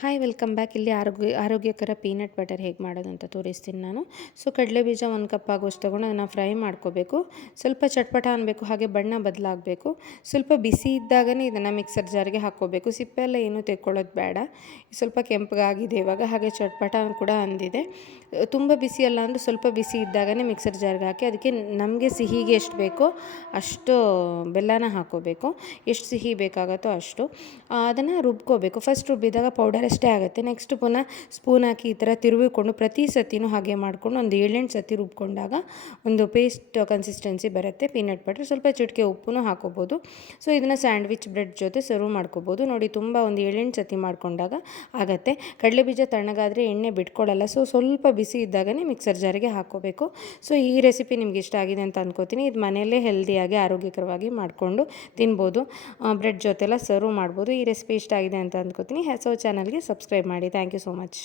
Hi welcome back. ಇಲ್ಲಿ ಆರೋಗ್ಯಕರ peanut butter ಹೇಗೆ ಮಾಡೋದು ಅಂತ ತೋರಿಸ್ತೀನಿ ನಾನು. ಸೊ ಕಡಲೆ ಬೀಜ 1 ಕಪ್ ಆಗೋಷ್ಟು ತೊಗೊಂಡು ಅದನ್ನು ಫ್ರೈ ಮಾಡ್ಕೋಬೇಕು. ಸ್ವಲ್ಪ ಚಟ್ಪಟ ಅನ್ನಬೇಕು, ಹಾಗೆ ಬಣ್ಣ ಬದಲಾಗಬೇಕು. ಸ್ವಲ್ಪ ಬಿಸಿ ಇದ್ದಾಗನೇ ಇದನ್ನು ಮಿಕ್ಸರ್ ಜಾರಿಗೆ ಹಾಕ್ಕೋಬೇಕು. ಸಿಪ್ಪೆ ಎಲ್ಲ ಏನೂ ತೆಕ್ಕೊಳ್ಳೋದು ಬೇಡ. ಸ್ವಲ್ಪ ಕೆಂಪಗಾಗಿದೆ ಇವಾಗ, ಹಾಗೆ ಚಟ್ಪಟ ಕೂಡ ಅಂದಿದೆ. ತುಂಬ ಬಿಸಿ ಅಲ್ಲ ಅಂದರೆ ಸ್ವಲ್ಪ ಬಿಸಿ ಇದ್ದಾಗನೇ ಮಿಕ್ಸರ್ ಜಾರ್ಗೆ ಹಾಕಿ ಅದಕ್ಕೆ ನಮಗೆ ಸಿಹಿಗೆ ಎಷ್ಟು ಬೇಕೋ ಅಷ್ಟು ಬೆಲ್ಲನ ಹಾಕ್ಕೋಬೇಕು. ಎಷ್ಟು ಸಿಹಿ ಬೇಕಾಗುತ್ತೋ ಅಷ್ಟು ಅದನ್ನು ರುಬ್ಕೋಬೇಕು. ಫಸ್ಟ್ ರುಬ್ಬಿದಾಗ ಪೌಡರ್ ಅಷ್ಟೇ ಆಗುತ್ತೆ. ನೆಕ್ಸ್ಟ್ ಪುನಃ ಸ್ಪೂನ್ ಹಾಕಿ ಈ ಥರ ತಿರುವಿಕೊಂಡು ಪ್ರತಿ ಸತಿನೂ ಹಾಗೆ ಮಾಡಿಕೊಂಡು ಒಂದು 7-8 ಸತಿ ರುಬ್ಕೊಂಡಾಗ ಒಂದು ಪೇಸ್ಟ್ ಕನ್ಸಿಸ್ಟೆನ್ಸಿ ಬರುತ್ತೆ ಪೀನಟ್ ಬಟರ್. ಸ್ವಲ್ಪ ಚಿಟಿಕೆ ಉಪ್ಪು ಹಾಕೋಬೋದು. ಸೊ ಇದನ್ನು ಸ್ಯಾಂಡ್ವಿಚ್ ಬ್ರೆಡ್ ಜೊತೆ ಸರ್ವ್ ಮಾಡ್ಕೋಬೋದು. ನೋಡಿ, ತುಂಬ ಒಂದು 7-8 ಸತಿ ಮಾಡ್ಕೊಂಡಾಗ ಆಗುತ್ತೆ. ಕಡಲೆ ಬೀಜ ತಣ್ಣಗಾದರೆ ಎಣ್ಣೆ ಬಿಟ್ಕೊಳ್ಳಲ್ಲ. ಸೊ ಸ್ವಲ್ಪ ಬಿಸಿ ಇದ್ದಾಗನೇ ಮಿಕ್ಸರ್ ಜಾರಿಗೆ ಹಾಕ್ಕೋಬೇಕು. ಸೊ ಈ ರೆಸಿಪಿ ನಿಮ್ಗೆ ಇಷ್ಟ ಆಗಿದೆ ಅಂತ ಅಂದ್ಕೋತೀನಿ. ಇದು ಮನೆಯಲ್ಲೇ ಹೆಲ್ದಿಯಾಗಿ ಆರೋಗ್ಯಕರವಾಗಿ ಮಾಡಿಕೊಂಡು ತಿನ್ಬೋದು. ಬ್ರೆಡ್ ಜೊತೆಲ್ಲ ಸರ್ವ್ ಮಾಡ್ಬೋದು. ಈ ರೆಸಿಪಿ ಇಷ್ಟ ಆಗಿದೆ ಅಂತ ಅಂದ್ಕೋತೀನಿ. ಸೊ ಚಾನಲ್ಗೆ ಸಬ್ಸ್ಕ್ರೈಬ್ ಮಾಡಿ. Thank you so much.